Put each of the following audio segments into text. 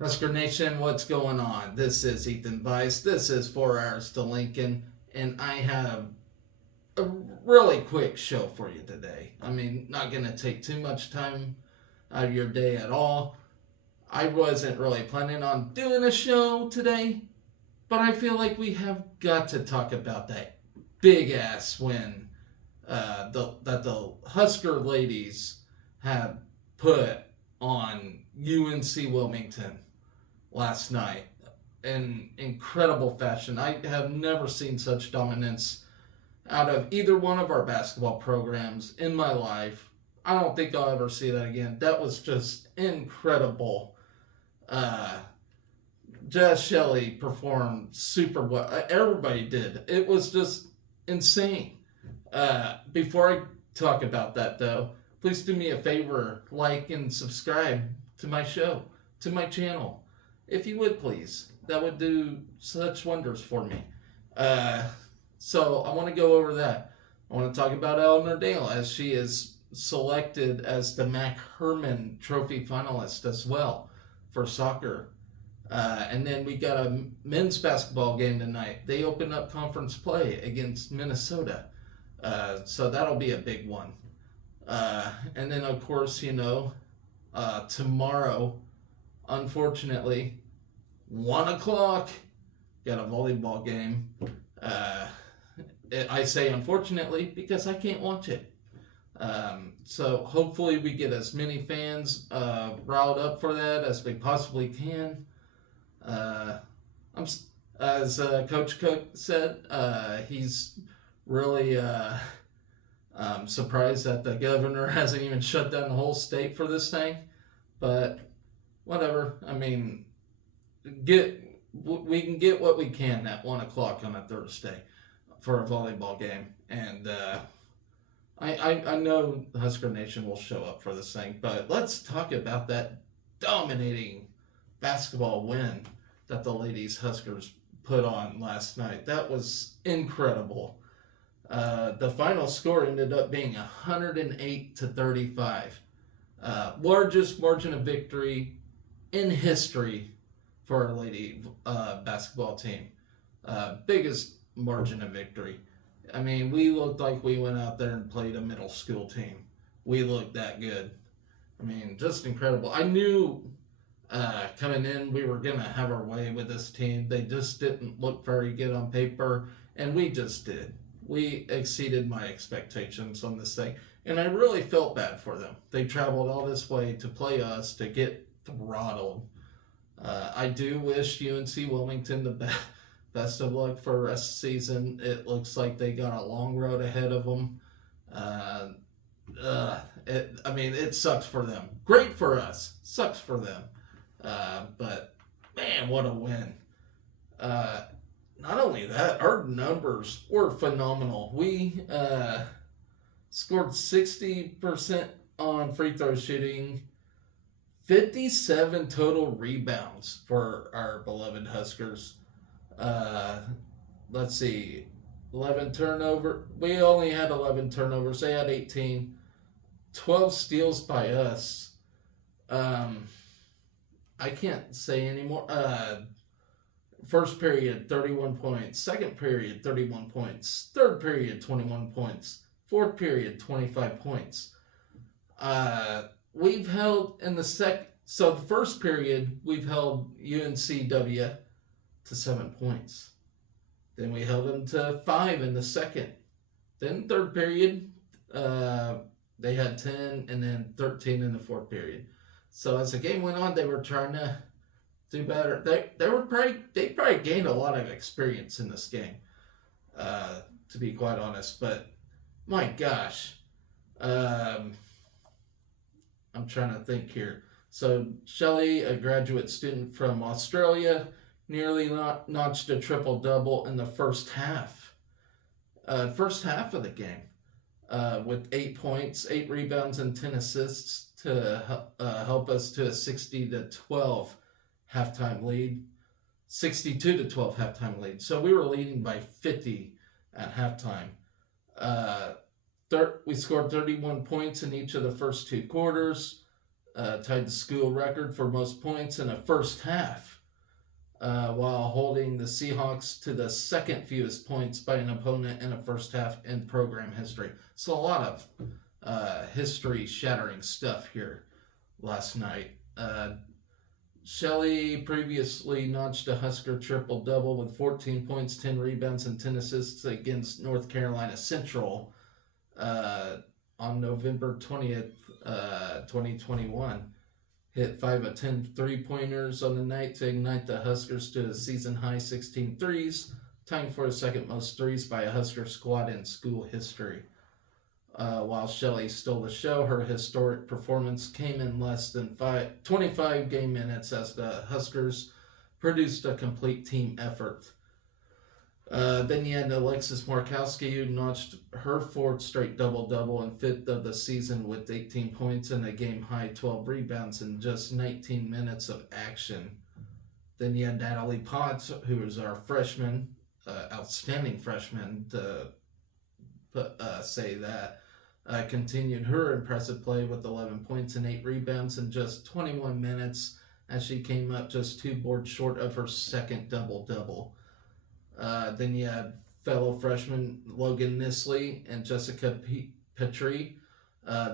Husker Nation, what's going on? This is Ethan Weiss. This is 4 Hours to Lincoln, and I have a really quick show for you today. Not going to take too much time out of your day at all. I wasn't really planning on doing a show today, but I feel like we have got to talk about that big ass win that the Husker ladies have put on UNC Wilmington last night in incredible fashion. I have never seen such dominance out of either one of our basketball programs in my life. I don't think I'll ever see that again. That was just incredible. Uh, Jazz Shelley performed super well. Everybody did. It was just insane. Before I talk about that, though, please do me a favor, like and subscribe to my show, to my channel. If you would, please. That would do such wonders for me. Uh, so I want to go over that. I want to talk about Eleanor Dale as she is selected as the Mac Herman Trophy finalist as well for soccer. And then we got a men's basketball game tonight. They open up conference play against Minnesota. So that'll be a big one. And then, of course, tomorrow, unfortunately, 1 o'clock, got a volleyball game. Uh, I say unfortunately because I can't watch it. So hopefully we get as many fans riled up for that as we possibly can. I'm as Coach Cook said, he's really surprised that the governor hasn't even shut down the whole state for this thing. But whatever. We can get what we can at 1 o'clock on a Thursday for a volleyball game, and I know the Husker Nation will show up for this thing. But let's talk about that dominating basketball win that the ladies Huskers put on last night. That was incredible. The final score ended up being 108-35. Largest margin of victory in history for our lady basketball team. Biggest margin of victory. We looked like we went out there and played a middle school team. We looked that good. Just incredible. I knew coming in we were going to have our way with this team. They just didn't look very good on paper, and we just did. We exceeded my expectations on this thing, and I really felt bad for them. They traveled all this way to play us to get throttled. I do wish UNC Wilmington the best of luck for the rest of the season. It looks like they got a long road ahead of them. It sucks for them. Great for us. Sucks for them. But, man, what a win. Not only that, our numbers were phenomenal. We scored 60% on free throw shooting, 57 total rebounds for our beloved Huskers. Let's see, 11 turnover. We only had 11 turnovers. They had 18. 12 steals by us. I can't say anymore. First period, 31 points. Second period, 31 points. Third period, 21 points. Fourth period, 25 points. We've held in the so the first period, we've held UNCW to 7 points. Then we held them to 5 in the second. Then third period, they had 10 and then 13 in the fourth period. So as the game went on, they were trying to do better. They probably gained a lot of experience in this game, to be quite honest. But my gosh, I'm trying to think here. So Shelley, a graduate student from Australia, nearly notched a triple double in the first half. First half of the game, with 8 points, 8 rebounds, and 10 assists to help us to a 60-12 halftime lead, 62-12 halftime lead. So we were leading by 50 at halftime. We scored 31 points in each of the first 2 quarters. tied the school record for most points in a first half, while holding the Seahawks to the second fewest points by an opponent in a first half in program history. So a lot of history-shattering stuff here last night. Shelley previously notched a Husker triple-double with 14 points, 10 rebounds, and 10 assists against North Carolina Central on November 20th, 2021. Hit 5 of 10 three-pointers on the night to ignite the Huskers to a season-high 16 threes, tying for the second most threes by a Husker squad in school history. While Shelley stole the show, her historic performance came in less than 25 game minutes as the Huskers produced a complete team effort. Then you had Alexis Markowski, who notched her fourth straight double-double and fifth of the season with 18 points and a game-high 12 rebounds in just 19 minutes of action. Then you had Natalie Potts, who was our freshman, outstanding freshman, to say that. Continued her impressive play with 11 points and 8 rebounds in just 21 minutes as she came up just 2 boards short of her second double-double. Then you had fellow freshmen Logan Nisley and Jessica Petrie.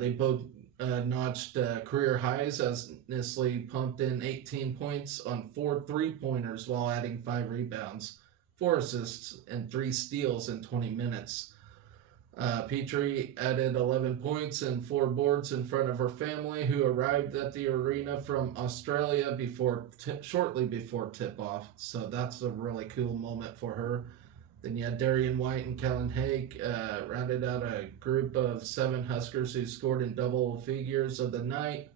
They both notched career highs as Nisley pumped in 18 points on 4 three-pointers while adding 5 rebounds, 4 assists, and 3 steals in 20 minutes. Petrie added 11 points and 4 boards in front of her family, who arrived at the arena from Australia shortly before tip-off. So that's a really cool moment for her. Then you had Darian White and Kellen Haig rounded out a group of 7 Huskers who scored in double figures of the night,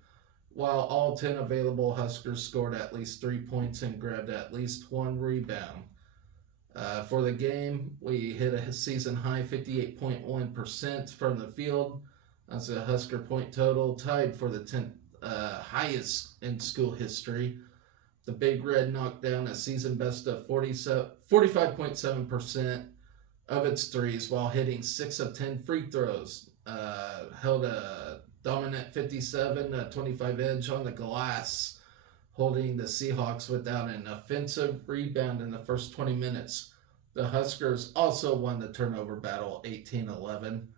while all 10 available Huskers scored at least 3 points and grabbed at least 1 rebound. For the game, we hit a season-high 58.1% from the field. That's a Husker point total, tied for the 10th highest in school history. The Big Red knocked down a season best of 45.7% of its threes while hitting 6 of 10 free throws. Held a dominant 57-25 edge on the glass, holding the Seahawks without an offensive rebound in the first 20 minutes. The Huskers also won the turnover battle 18-11.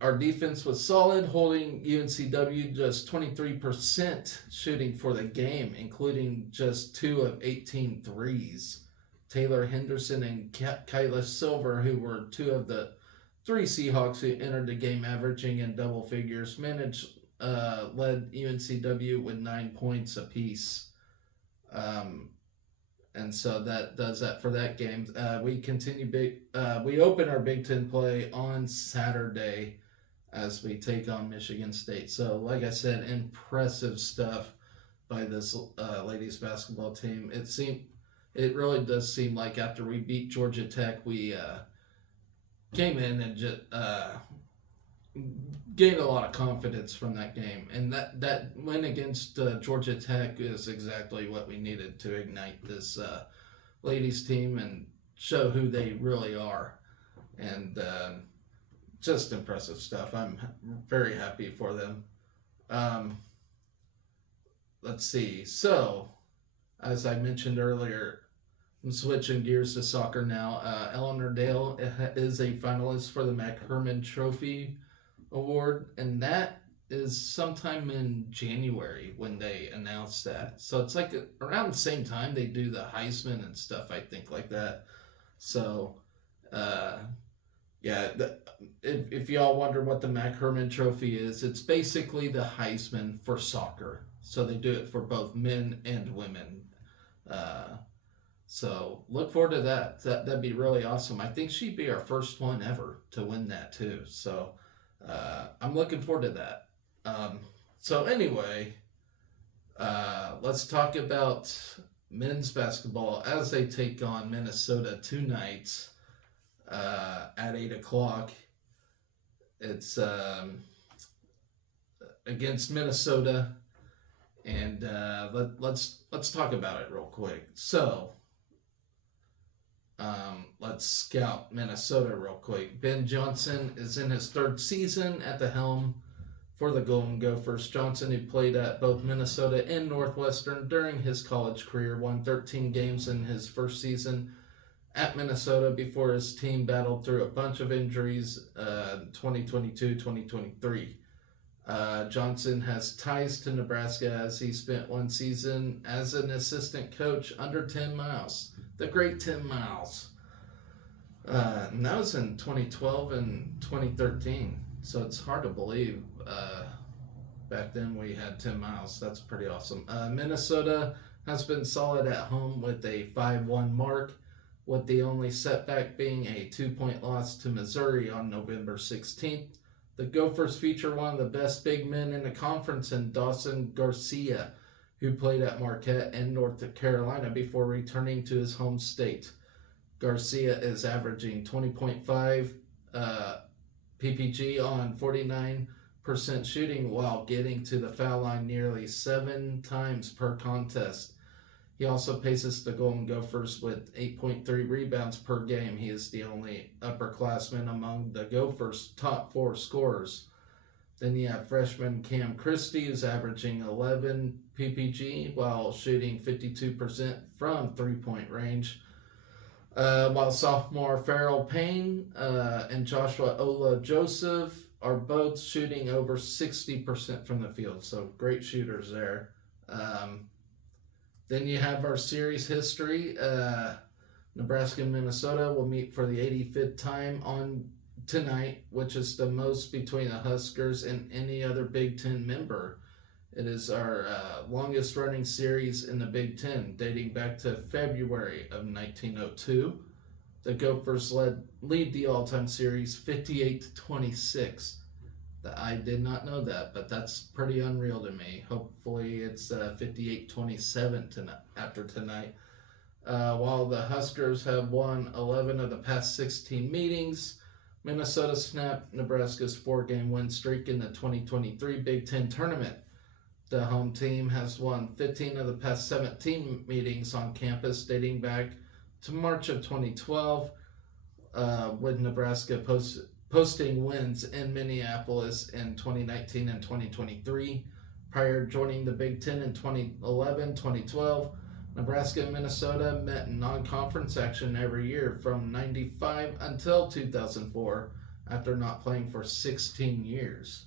Our defense was solid, holding UNCW just 23% shooting for the game, including just 2 of 18 threes. Taylor Henderson and Kyla Silver, who were 2 of the 3 Seahawks who entered the game averaging in double figures, led UNCW with 9 points apiece. And so that does that for that game. We open our Big Ten play on Saturday as we take on Michigan State. So, like I said, impressive stuff by this ladies basketball team. It really does seem like after we beat Georgia Tech, we came in and just gained a lot of confidence from that game, and that win against Georgia Tech is exactly what we needed to ignite this ladies team and show who they really are, and just impressive stuff. I'm very happy for them. Let's see. So, as I mentioned earlier, I'm switching gears to soccer now. Eleanor Dale is a finalist for the McHerman Trophy Award, and that is sometime in January when they announce that. So it's like around the same time they do the Heisman and stuff, I think, like that. So, if y'all wonder what the McHerman Trophy is, it's basically the Heisman for soccer. So they do it for both men and women. So look forward to that. That'd be really awesome. I think she'd be our first one ever to win that too. So I'm looking forward to that. So anyway, let's talk about men's basketball as they take on Minnesota tonight at 8 o'clock. It's against Minnesota, and let's talk about it real quick. So let's scout Minnesota real quick. Ben Johnson is in his 3rd season at the helm. For the Golden Gophers, Johnson, who played at both Minnesota and Northwestern during his college career, won 13 games in his first season at Minnesota before his team battled through a bunch of injuries 2022-2023. Johnson has ties to Nebraska as he spent one season as an assistant coach under Tim Miles, the great Tim Miles. And that was in 2012 and 2013, so it's hard to believe back then we had Tim Miles. That's pretty awesome. Minnesota has been solid at home with a 5-1 mark, with the only setback being a 2-point loss to Missouri on November 16th. The Gophers feature one of the best big men in the conference in Dawson Garcia, who played at Marquette and North Carolina before returning to his home state. Garcia is averaging 20.5 PPG on 49% shooting while getting to the foul line nearly 7 times per contest. He also paces the Golden Gophers with 8.3 rebounds per game. He is the only upperclassman among the Gophers' top 4 scorers. Then you have freshman Cam Christie, who's averaging 11 PPG while shooting 52% from three-point range. While sophomore Farrell Payne and Joshua Ola Joseph are both shooting over 60% from the field. So great shooters there. Then you have our series history. Nebraska and Minnesota will meet for the 85th time on tonight, which is the most between the Huskers and any other Big Ten member. It is our longest running series in the Big Ten, dating back to February of 1902. The Gophers lead the all-time series 58-26. I did not know that, but that's pretty unreal to me. Hopefully it's 58-27 after tonight. While the Huskers have won 11 of the past 16 meetings, Minnesota snapped Nebraska's 4-game win streak in the 2023 Big Ten tournament. The home team has won 15 of the past 17 meetings on campus, dating back to March of 2012, with Nebraska posting wins in Minneapolis in 2019 and 2023. Prior to joining the Big Ten in 2011-2012, Nebraska and Minnesota met in non-conference action every year from 95 until 2004, after not playing for 16 years.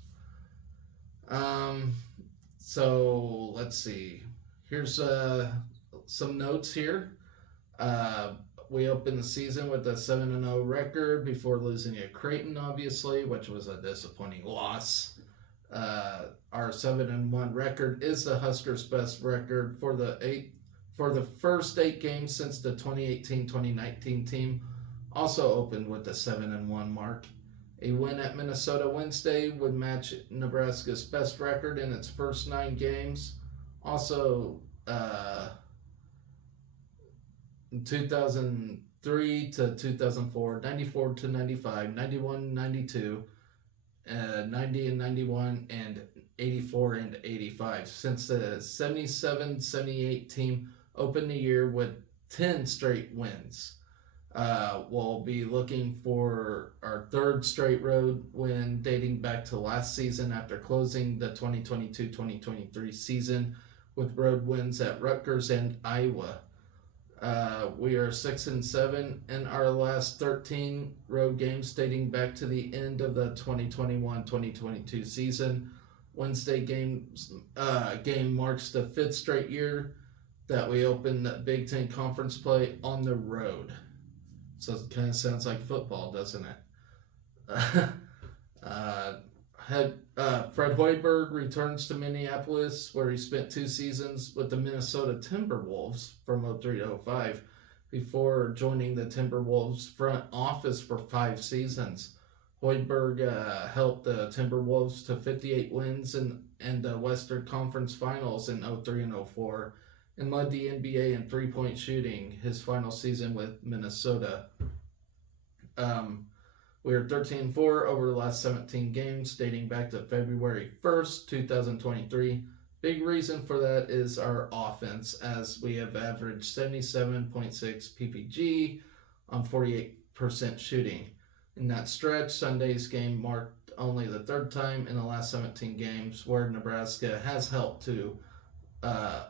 So let's see. Here's some notes here. We opened the season with a 7-0 record before losing at Creighton, obviously, which was a disappointing loss. Our 7-1 record is the Huskers' best record for the first 8 games since the 2018-2019 team also opened with a 7-1 mark. A win at Minnesota Wednesday would match Nebraska's best record in its first 9 games. Also, in 2003 to 2004, 94 to 95, 91, 92, 90 and 91, and 84 and 85. Since the 77-78 team opened the year with 10 straight wins. We'll be looking for our 3rd straight road win dating back to last season after closing the 2022-2023 season with road wins at Rutgers and Iowa. We are 6-7 in our last 13 road games dating back to the end of the 2021-2022 season. Wednesday game marks the 5th straight year that we open the Big Ten Conference play on the road. So it kind of sounds like football, doesn't it? Fred Hoiberg returns to Minneapolis, where he spent 2 seasons with the Minnesota Timberwolves from 03 to 05, before joining the Timberwolves front office for 5 seasons. Hoiberg helped the Timberwolves to 58 wins in the Western Conference Finals in 03 and 04, and led the NBA in three-point shooting his final season with Minnesota. We are 13-4 over the last 17 games, dating back to February 1st, 2023. Big reason for that is our offense, as we have averaged 77.6 PPG on 48% shooting. In that stretch, Sunday's game marked only the third time in the last 17 games where Nebraska has held to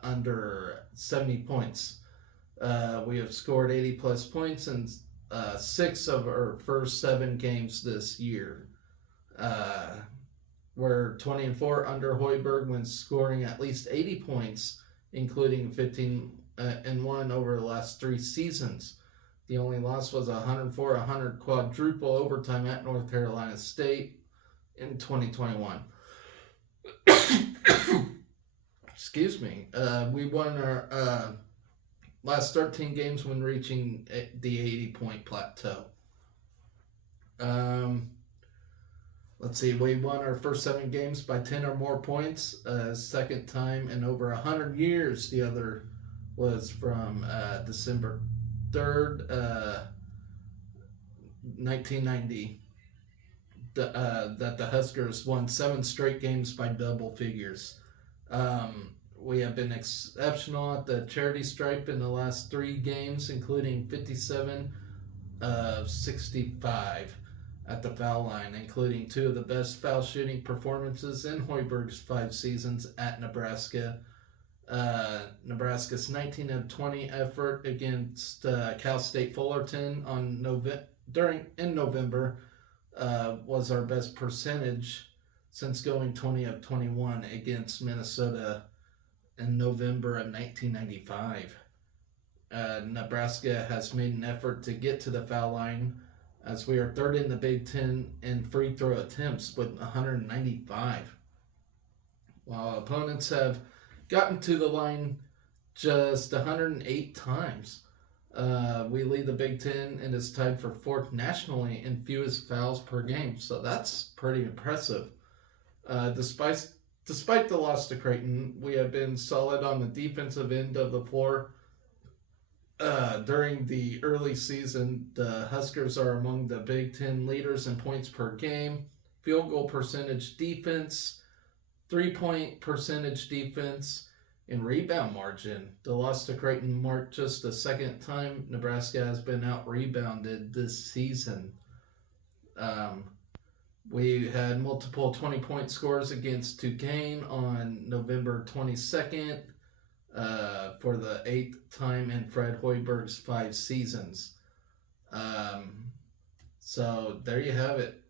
under 70 points. We have scored 80 plus points in 6 of our first 7 games this year. We're 20-4 under Hoiberg when scoring at least 80 points, including 15-1 over the last 3 seasons. The only loss was a 104-100 quadruple overtime at North Carolina State in 2021. Excuse me. We won our last 13 games when reaching the 80-point plateau. Let's see, we won our first 7 games by 10 or more points. Second time in over 100 years. The other was from December 3rd, 1990, that the Huskers won 7 straight games by double figures. We have been exceptional at the charity stripe in the last 3 games, including 57 of 65 at the foul line, including 2 of the best foul shooting performances in Hoiberg's 5 seasons at Nebraska. Nebraska's 19 of 20 effort against Cal State Fullerton in November was our best percentage since going 20 of 21 against Minnesota in November of 1995. Nebraska has made an effort to get to the foul line, as we are 3rd in the Big Ten in free throw attempts with 195, while opponents have gotten to the line just 108 times. We lead the Big Ten and is tied for 4th nationally in fewest fouls per game, so that's pretty impressive. Despite the loss to Creighton, we have been solid on the defensive end of the floor. During the early season, the Huskers are among the Big Ten leaders in points per game, field goal percentage defense, 3-point percentage defense, and rebound margin. The loss to Creighton marked just the second time Nebraska has been out-rebounded this season. We had multiple 20-point scores against Duquesne on November 22nd for the 8th time in Fred Hoiberg's 5 seasons. So there you have it.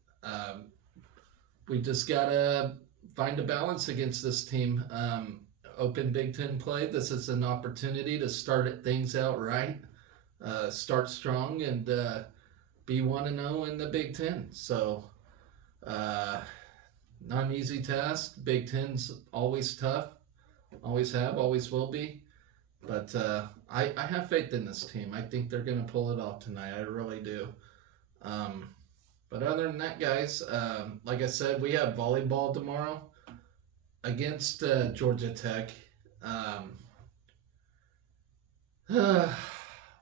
We just got to find a balance against this team. Open Big Ten play. This is an opportunity to start things out right, start strong, and be 1-0 in the Big Ten. So, not an easy task. Big Ten's always tough, always have, always will be. But I have faith in this team. I think they're going to pull it off tonight. I really do. But other than that, guys, like I said, we have volleyball tomorrow against Georgia Tech.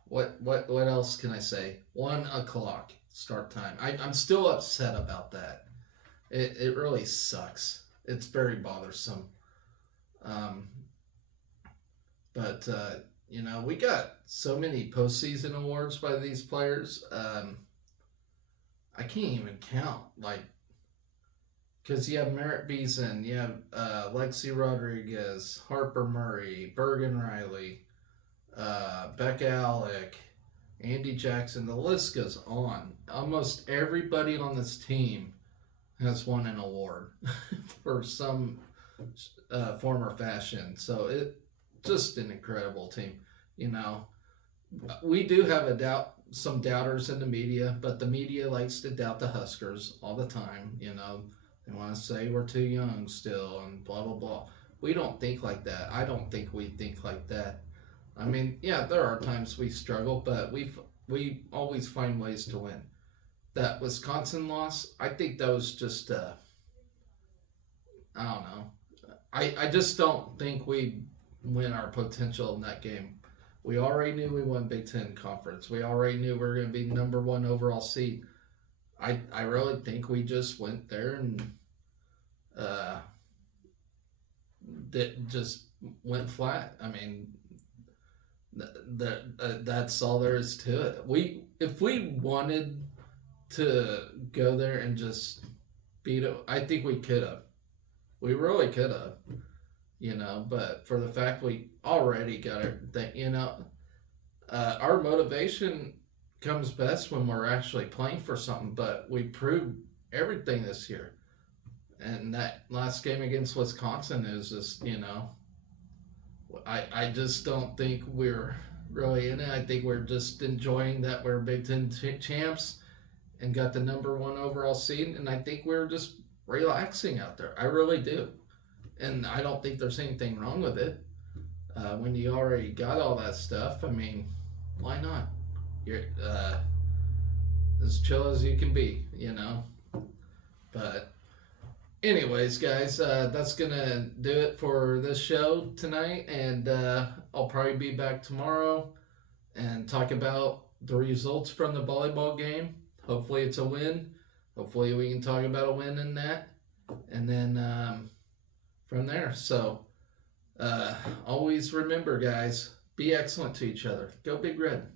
What else can I say? 1:00 start time. I'm still upset about that. It really sucks. It's very bothersome. But we got so many postseason awards by these players. I can't even count. Because you have Merritt Beeson, you have Lexi Rodriguez, Harper Murray, Bergen Riley, Becca Alec, Andy Jackson. The list goes on. Almost everybody on this team has won an award for some form or fashion. So it's just an incredible team. We do have some doubters in the media, but the media likes to doubt the Huskers all the time. They want to say we're too young still and blah, blah, blah. We don't think like that. I don't think we think like that. I mean, yeah, there are times we struggle, but we always find ways to win. That Wisconsin loss, I think that was just, I don't know. I just don't think we win our potential in that game. We already knew we won Big Ten Conference. We already knew we were going to be number 1 overall seed. I really think we just went there and that just went flat. I mean, that's all there is to it. If we wanted to go there and just beat it. I think we could have. We really could have, but for the fact we already got it, that, our motivation comes best when we're actually playing for something, but we proved everything this year. And that last game against Wisconsin is just, I just don't think we're really in it. I think we're just enjoying that we're Big Ten champs and got the number one overall seed. And I think we're just relaxing out there. I really do. And I don't think there's anything wrong with it. When you already got all that stuff, I mean, why not? You're as chill as you can be, But anyways, guys, that's gonna do it for this show tonight, and I'll probably be back tomorrow and talk about the results from the volleyball game. Hopefully, it's a win. Hopefully, we can talk about a win in that, and then from there. So, always remember, guys, be excellent to each other. Go Big Red.